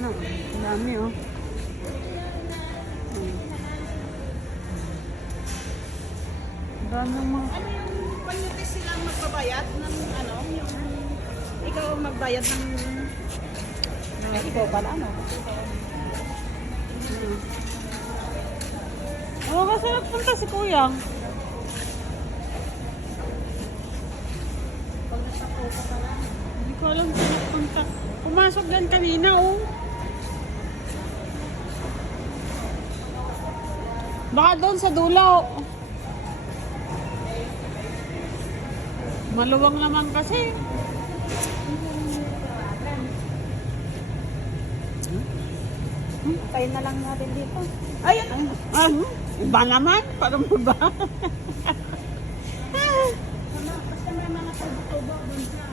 Ano, ang dami oh. Hmm. Ang dami mga... Ano yung panyuti sila magbabayad ng ano? Yung ikaw magbayad ng... Ay, ikaw pala, ano? Hmm. Oo, kasi nagpunta si Kuya. Hindi ko alam kung nagpunta. Pumasok yan kanina, oh. Baka doon sa dulo. Maluwang naman kasi. Kayo na lang natin dito. Ayun. Ah, iba naman. Parang ba? Ano, basta may mga tubo-tubo dun sa...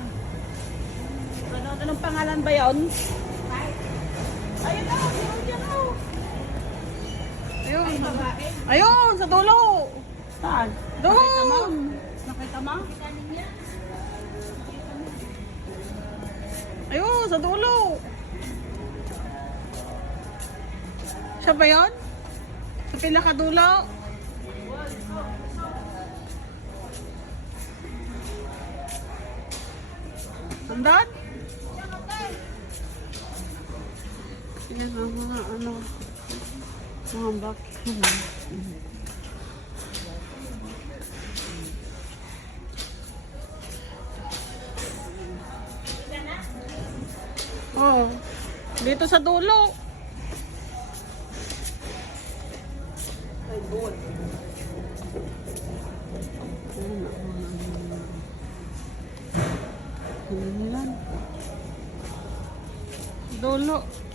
Ano, anong pangalan ba yun? Ayun na. Ayun. Sa dulo. Saan? Doon. Nakita mo? Ayun, sa dulo. Siya ba yun? Sa pinakadulo? Nandun? Yan ang mga ano, vacuum. Oh, dito sa dulo. Ay, yan? Dulo.